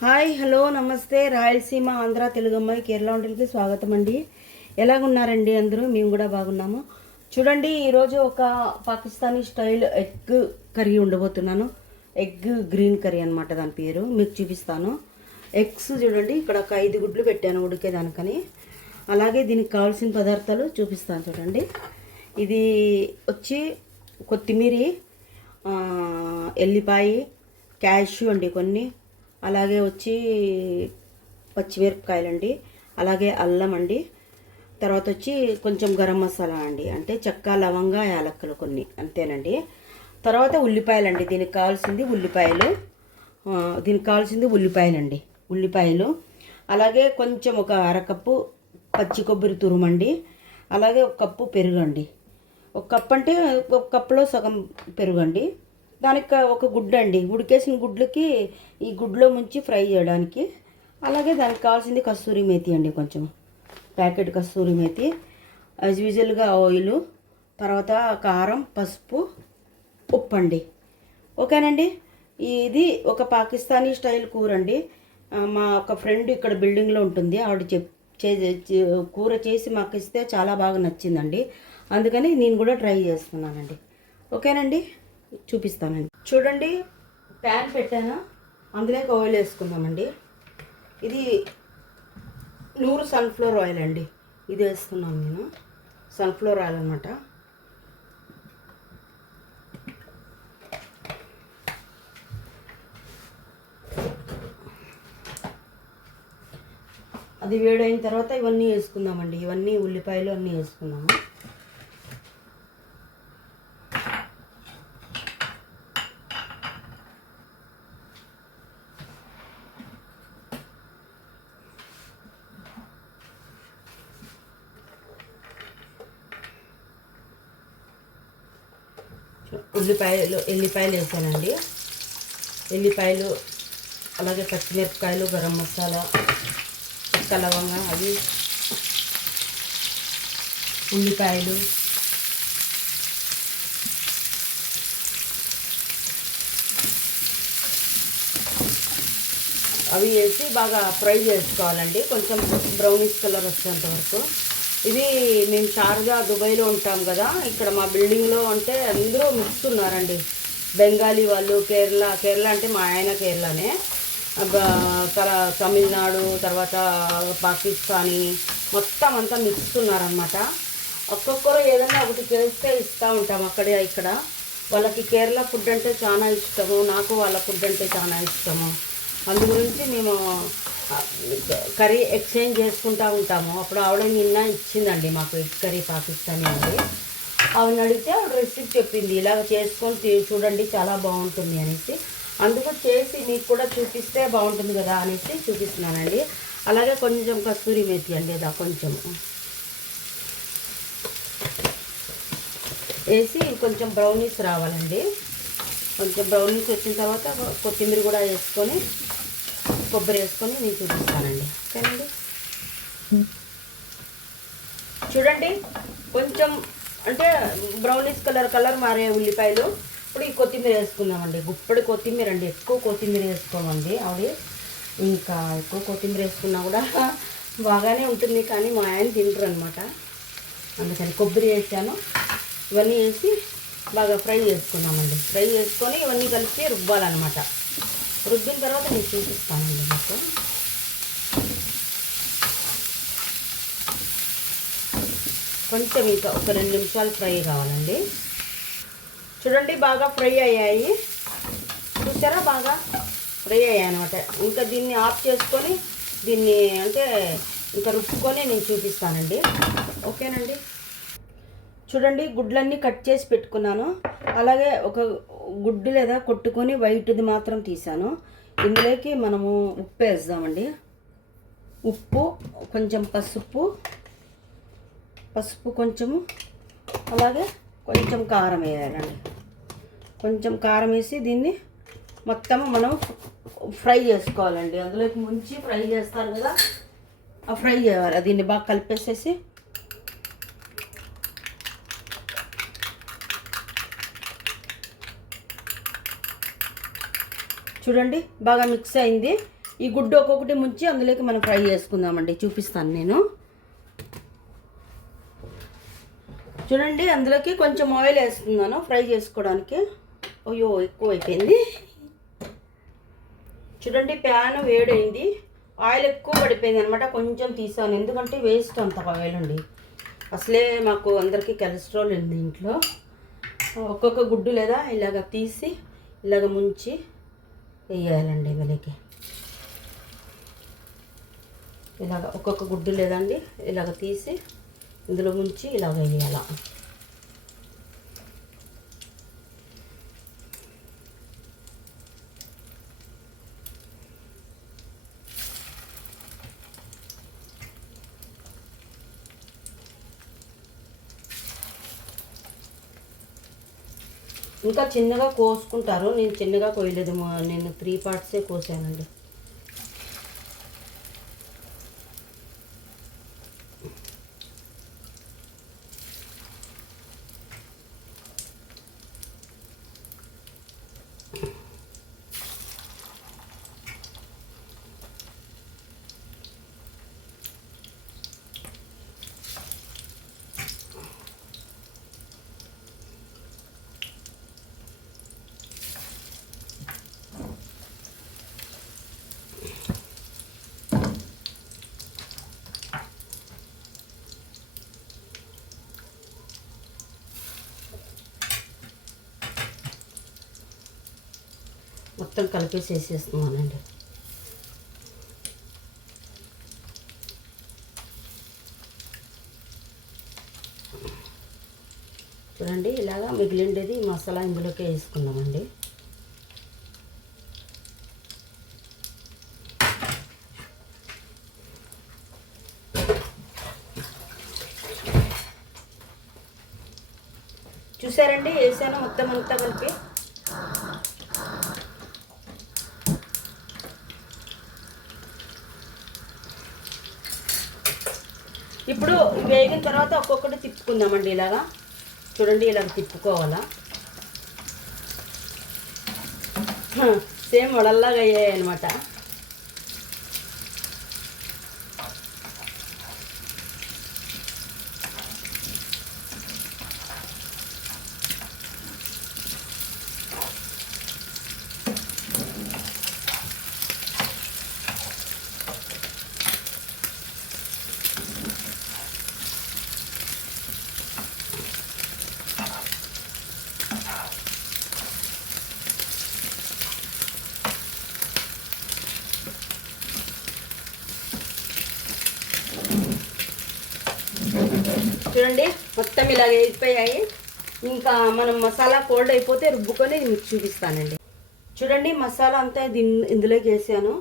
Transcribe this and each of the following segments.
Hi hello నమస్తే రాయలసీమ ఆంధ్ర తెలుగు అమ్మాయి కేరళ వంటలకి స్వాగతం అండి. ఎలాగున్నారండి అందరూ? మేము కూడా బాగున్నాము. చూడండి, ఈరోజు ఒక పాకిస్తానీ స్టైల్ ఎగ్ కర్రీ ఉండబోతున్నాను. ఎగ్ గ్రీన్ కర్రీ అనమాట దాని పేరు. మీకు చూపిస్తాను. ఎగ్స్ చూడండి, ఇక్కడ ఒక 5 గుడ్లు పెట్టాను ఉడికేదానికని. అలాగే దీనికి కావాల్సిన పదార్థాలు చూపిస్తాను చూడండి. ఇది వచ్చి కొత్తిమీర, ఎల్లిపాయ, క్యాష్యూ అండి కొన్ని, అలాగే వచ్చి పచ్చిమిరపకాయలండి, అలాగే అల్లం అండి, తర్వాత వచ్చి కొంచెం గరం మసాలా అండి, అంటే చెక్క లవంగా యాలక్కలు కొన్ని, అంతేనండి. తర్వాత ఉల్లిపాయలండి, దీనికి కావాల్సింది ఉల్లిపాయలండి, ఉల్లిపాయలు. అలాగే కొంచెం ఒక అరకప్పు పచ్చి కొబ్బరి తురుమండి, అలాగే ఒక కప్పు పెరుగండి. ఒక కప్పు అంటే ఒక కప్పులో సగం పెరుగండి. దానికి ఒక గుడ్డు అండి, ఉడికేసిన గుడ్లకి ఈ గుడ్లో ముంచి ఫ్రై చేయడానికి. అలాగే దానికి కావాల్సింది కస్తూరి మేతి అండి, కొంచెం ప్యాకెట్ కస్తూరి మేతి, యాజ్ యూజువల్గా ఆయిల్, తర్వాత కారం, పసుపు, ఉప్పు అండి. ఓకేనండి. ఇది ఒక పాకిస్తానీ స్టైల్ కూర అండి. మా ఒక ఫ్రెండ్ ఇక్కడ బిల్డింగ్లో ఉంటుంది, ఆవిడ కూర చేసి మాకు ఇస్తే చాలా బాగా నచ్చిందండి. అందుకని నేను కూడా ట్రై చేస్తున్నానండి. ఓకేనండి, చూపిస్తానండి. చూడండి, ప్యాన్ పెట్టాను, అందులోకి ఆయిల్ వేసుకుందామండి. ఇది 100 సన్ఫ్లవర్ ఆయిల్ అండి, ఇది వేస్తున్నాను నేను. సన్ఫ్లవర్ ఆయిల్ అనమాట. అది వేడైన తర్వాత ఇవన్నీ వేసుకుందామండి. ఇవన్నీ ఉల్లిపాయలు అన్నీ వేసుకుందాము. ఎల్లిపాయలు వేసానండి. ఎల్లిపాయలు, అలాగే పచ్చిమిరపకాయలు, గరం మసాలా, చెక్క లవంగా, అవి ఉల్లిపాయలు, అవి వేసి బాగా ఫ్రై చేసుకోవాలండి, కొంచెం బ్రౌనిష్ కలర్ వచ్చేంత వరకు. ఇది మేము షార్జా దుబాయ్లో ఉంటాం కదా, ఇక్కడ మా బిల్డింగ్లో అంటే అందరూ మిక్స్ ఉన్నారండి. బెంగాలీ వాళ్ళు, కేరళ అంటే మా ఆయన కేరళనే, తమిళనాడు, తర్వాత పాకిస్తానీ, మొత్తం అంతా మిక్స్ ఉన్నారనమాట. ఒక్కొక్కరు ఏదైనా ఒకటి చేస్తే ఇస్తూ ఉంటాం అక్కడ ఇక్కడ. వాళ్ళకి కేరళ ఫుడ్ అంటే చాలా ఇష్టము, నాకు వాళ్ళ ఫుడ్ అంటే చాలా ఇష్టము. అందు గురించి మేము కర్రీ ఎక్స్చేంజ్ చేసుకుంటూ ఉంటాము. అప్పుడు ఆవిడ నిన్న ఇచ్చిందండి మాకు ఎగ్ కర్రీ, పాకిస్తానీ అండి. ఆవిడని అడిగితే ఆవిడ రెసిపీ చెప్పింది, ఇలా చేసుకొని చూడండి చాలా బాగుంటుంది అనేసి. అందుకు చేసి మీకు కూడా చూపిస్తే బాగుంటుంది కదా అనేసి చూపిస్తున్నానండి. అలాగే కొంచెం కస్తూరి మేతి అండి, అదా కొంచెం వేసి కొంచెం బ్రౌనీస్ రావాలండి. కొంచెం బ్రౌనీస్ వచ్చిన తర్వాత కొత్తిమీర కూడా వేసుకొని, కొబ్బరి వేసుకొని నేను చూపిస్తానండి. ఓకేనండి. చూడండి, కొంచెం అంటే బ్రౌనిష్ కలర్ మారే ఉల్లిపాయలు. ఇప్పుడు ఈ కొత్తిమీర వేసుకుందామండి. గుప్పడి కొత్తిమీర అండి, ఎక్కువ కొత్తిమీర వేసుకోమండి. ఆవిడ ఇంకా ఎక్కువ కొత్తిమీర వేసుకున్నా కూడా బాగానే ఉంటుంది, కానీ మా ఆయన తింటారు అనమాట. అందుకని కొబ్బరి వేసాను. ఇవన్నీ వేసి బాగా ఫ్రై చేసుకున్నామండి. ఫ్రై చేసుకొని ఇవన్నీ కలిసి రుబ్బాలన్నమాట. రుబ్బిన తర్వాత నేను చూపిస్తానండి మీకు. కొంచెం ఇంకా ఒక 2 నిమిషాలు ఫ్రై కావాలండి. చూడండి, బాగా ఫ్రై అయ్యాయి. చూసారా, బాగా ఫ్రై అయ్యాయి అనమాట. ఇంకా దీన్ని ఆఫ్ చేసుకొని దీన్ని అంటే ఇంకా రుబ్బుకొని నేను చూపిస్తానండి. ఓకేనండి. చూడండి, గుడ్లన్నీ కట్ చేసి పెట్టుకున్నాను. అలాగే ఒక గుడ్డు లేదా కొట్టుకొని వైట్ది మాత్రం తీసాను. ఇందులోకి మనము ఉప్పు వేద్దామండి. ఉప్పు, కొంచెం పసుపు కొంచెము, అలాగే కొంచెం కారం వేయాలండి. కొంచెం కారం వేసి దీన్ని మొత్తం మనం ఫ్రై చేసుకోవాలండి. అందులోకి ముంచి ఫ్రై చేస్తారు కదా, ఆ ఫ్రై చేయాలి. దీన్ని బాగా కలిపేసేసి చూడండి బాగా మిక్స్ అయింది. ఈ గుడ్డు ఒక్కొక్కటి ముంచి అందులోకి మనం ఫ్రై చేసుకుందామండి. చూపిస్తాను నేను. చూడండి, అందులోకి కొంచెం ఆయిల్ వేస్తున్నాను ఫ్రై చేసుకోవడానికి. అయ్యో ఎక్కువ అయిపోయింది. చూడండి, ప్యాన్ వేడైంది, ఆయిల్ ఎక్కువ పడిపోయింది అనమాట. కొంచెం తీసాను, ఎందుకంటే వేస్ట్ అంత ఆయిల్ అండి. అసలే మాకు అందరికీ కొలెస్ట్రాల్ ఉంది ఇంట్లో. ఒక్కొక్క గుడ్డు లేదా ఇలాగ తీసి ఇలాగ ముంచి వేయాలండి ఇందులోకి. ఇలాగ ఒక్కొక్క గుడ్డు లేదండి ఇలాగ తీసి ఇందులో ముంచి ఇలాగ వేయాల. ఇంకా చిన్నగా కోసుకుంటారు, నేను చిన్నగా కోయలేదు, నేను 3 పార్ట్సే కోసానండి. మొత్తం కలిపేసి వేసేస్తున్నానండి. చూడండి, ఇలాగా మిగిలిండేది మసాలా ఇందులోకి వేసుకుందామండి. చూసారండి, వేసాను మొత్తం అంతా కలిపి. ఇప్పుడు వేగిన తర్వాత ఒక్కొక్కటి తిప్పుకుందామండి. ఇలాగా చూడండి, ఇలాగ తిప్పుకోవాలా. సేమ్ వడల్లాగా అయ్యాయి అనమాట. చూడండి, మొత్తం ఇలాగ అయిపోయాయి. ఇంకా మనం మసాలా కోల్డ్ అయిపోతే రుబ్బుకొని మీకు చూపిస్తానండి. చూడండి, మసాలా అంతా ఇందులోకి వేసాను.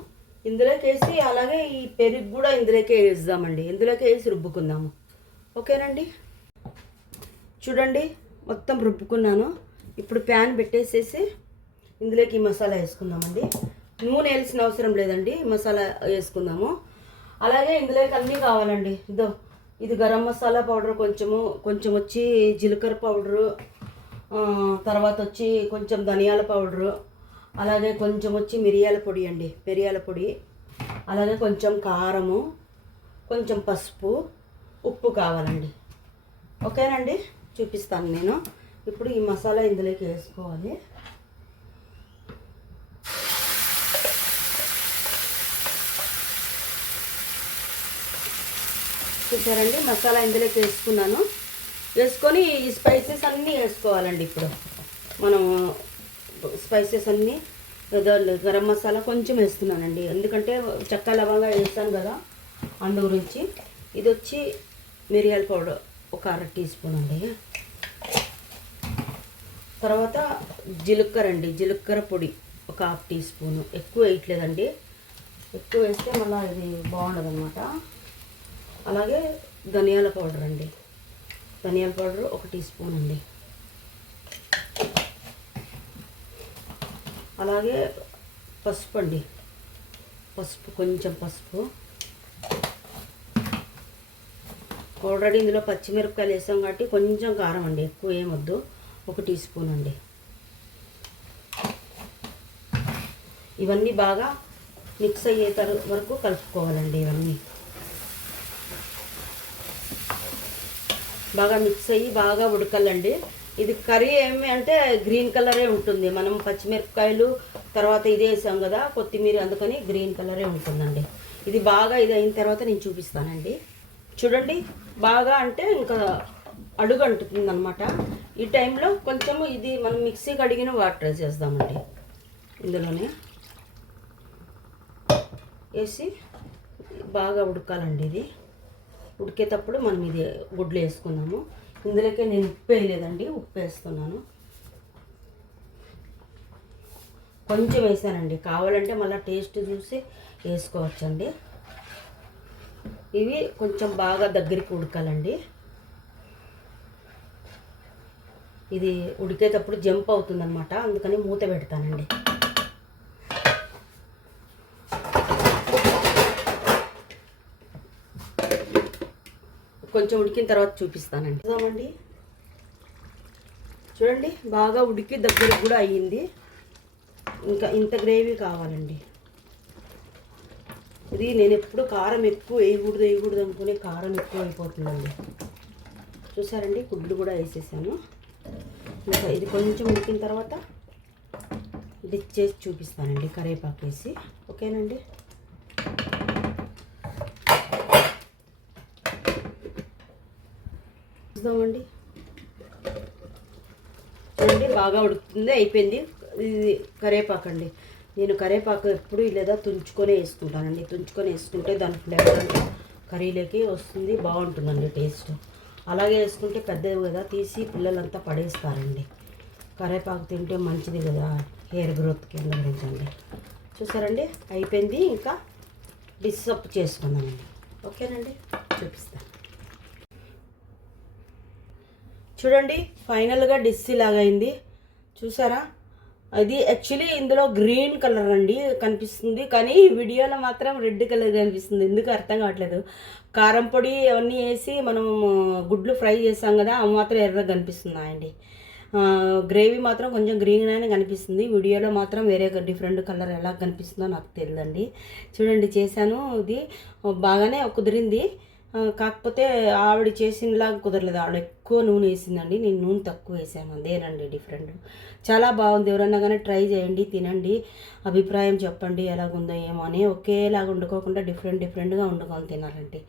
ఇందులోకి వేసి అలాగే ఈ పెరుగు కూడా ఇందులోకి వేద్దామండి. ఇందులోకి వేసి రుబ్బుకుందాము. ఓకేనండి. చూడండి, మొత్తం రుబ్బుకున్నాను. ఇప్పుడు ప్యాన్ పెట్టేసేసి ఇందులోకి ఈ మసాలా వేసుకుందామండి. నూనె వేయాల్సిన అవసరం లేదండి, మసాలా వేసుకుందాము. అలాగే ఇందులోకి అన్నీ కావాలండి. ఇది గరం మసాలా పౌడర్, కొంచెం వచ్చి జీలకర్ర పౌడరు, తర్వాత వచ్చి కొంచెం ధనియాల పౌడరు, అలాగే కొంచెం వచ్చి మిరియాల పొడి అండి, మిరియాల పొడి, అలాగే కొంచెం కారము, కొంచెం పసుపు, ఉప్పు కావాలండి. ఓకేనండి, చూపిస్తాను నేను. ఇప్పుడు ఈ మసాలా ఇందులోకి వేసుకోవాలి. చూసారండి, మసాలా ఇందులోకి వేసుకున్నాను. వేసుకొని ఈ స్పైసెస్ అన్నీ వేసుకోవాలండి. ఇప్పుడు మనం స్పైసెస్ అన్నీ గరం మసాలా కొంచెం వేస్తున్నానండి, ఎందుకంటే చెక్క లవంగా వేస్తాను కదా, అందు గురించి. ఇది వచ్చి మిరియాల పౌడర్ ఒక 1/2 టీ స్పూన్ అండి. తర్వాత జీలకర్ర అండి, జీలకర్ర పొడి ఒక 1/2 టీ స్పూను. ఎక్కువ వేయట్లేదండి, ఎక్కువ వేస్తే మళ్ళీ ఇది బాగుండదు అనమాట. అలాగే ధనియాల పౌడర్ అండి, ధనియాల పౌడర్ 1 టీ స్పూన్ అండి. అలాగే పసుపు అండి, పసుపు కొంచెం పసుపు. ఆల్రెడీ ఇందులో పచ్చిమిరపకాయలు వేసాం కాబట్టి కొంచెం కారం అండి, ఎక్కువ ఏమొద్దు, 1 టీ స్పూన్ అండి. ఇవన్నీ బాగా మిక్స్ అయ్యే వరకు కలుపుకోవాలండి. ఇవన్నీ బాగా మిక్స్ అయ్యి బాగా ఉడకాలండి. ఇది కర్రీ ఏమి అంటే గ్రీన్ కలరే ఉంటుంది. మనం పచ్చిమిరపకాయలు తర్వాత ఇది వేసాం కదా కొత్తిమీర, అందుకని గ్రీన్ కలరే ఉంటుందండి. ఇది బాగా ఇది అయిన తర్వాత నేను చూపిస్తానండి. చూడండి బాగా అంటే ఇంకా అడుగు అంటుతుంది అనమాట. ఈ టైంలో కొంచెము ఇది మనం మిక్సీ కడిగిన వాటర్ వేసేద్దామండి. ఇందులోనే వేసి బాగా ఉడకాలండి. ఇది ఉడికేటప్పుడు మనం ఇది గుడ్లు వేసుకున్నాము. ఇందులోకే నేను ఉప్పు వేయలేదండి, ఉప్పు వేస్తున్నాను. కొంచెం వేసానండి, కావాలంటే మళ్ళీ టేస్ట్ చూసి వేసుకోవచ్చండి. ఇవి కొంచెం బాగా దగ్గరికి ఉడకాలండి. ఇది ఉడికేటప్పుడు జంప్ అవుతుందన్నమాట, అందుకని మూత పెడతానండి. కొంచెం ఉడికిన తర్వాత చూపిస్తానండి. చూద్దామండి. చూడండి బాగా ఉడికి దగ్గరకు కూడా అయ్యింది. ఇంకా ఇంత గ్రేవీ కావాలండి. ఇది నేను ఎప్పుడు కారం ఎక్కువ వేయకూడదు అనుకునే కారం ఎక్కువ అయిపోతుందండి. చూసారండి, గుడ్లు కూడా వేసేసాను. ఇంకా ఇది కొంచెం ఉడికిన తర్వాత డిచ్ చేసి చూపిస్తానండి, కరివేపాకు వేసి. ఓకేనండి. చూద్దామండి. చూడండి బాగా ఉడుకుతుంది, అయిపోయింది. ఇది కరివేపాకు అండి. నేను కరివేపాకు ఎప్పుడు లేదా తుంచుకొని వేసుకుంటానండి. తుంచుకొని వేసుకుంటే దాని ఫ్లేవర్ అంతా కర్రీలోకి వస్తుంది, బాగుంటుందండి టేస్ట్. అలాగే వేసుకుంటే పెద్దది కదా, తీసి పిల్లలంతా పడేస్తారండి. కరివేపాకు తింటే మంచిది కదా హెయిర్ గ్రోత్కి, గురించండి. చూసారండి అయిపోయింది. ఇంకా డిష్ అప్ చేసుకున్నానండి. ఓకేనండి, చూపిస్తాను. చూడండి ఫైనల్గా డిష్ ఇలాగైంది. చూసారా, అది యాక్చువల్లీ ఇందులో గ్రీన్ కలర్ అండి కనిపిస్తుంది, కానీ వీడియోలో మాత్రం రెడ్ కలర్ కనిపిస్తుంది. ఎందుకు అర్థం కావట్లేదు. కారం పొడి అవన్నీ వేసి మనం గుడ్లు ఫ్రై చేసాం కదా, అవి మాత్రం ఎర్రగా కనిపిస్తున్నాయండి. గ్రేవీ మాత్రం కొంచెం గ్రీన్ అయినా కనిపిస్తుంది. వీడియోలో మాత్రం వేరే డిఫరెంట్ కలర్ ఎలా కనిపిస్తుందో నాకు తెలియదండి. చూడండి చేశాను, ఇది బాగానే కుదిరింది. కాకపోతే ఆవిడ చేసినలాగా కుదరలేదు. ఆవిడ ఎక్కువ నూనె వేసిందండి, నేను నూనె తక్కువ వేసాను. అదేనండి డిఫరెంట్. చాలా బాగుంది. ఎవరన్నా కానీ ట్రై చేయండి, తినండి, అభిప్రాయం చెప్పండి ఎలాగుందో ఏమో అని. ఒకేలాగా వండుకోకుండా డిఫరెంట్గా వండుకొని తినాలండి.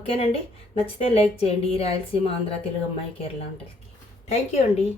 ఓకేనండి, నచ్చితే లైక్ చేయండి. రాయలసీమ, ఆంధ్ర, తెలుగు అమ్మాయి, కేరళ వంటలకి. థ్యాంక్ యూ అండి.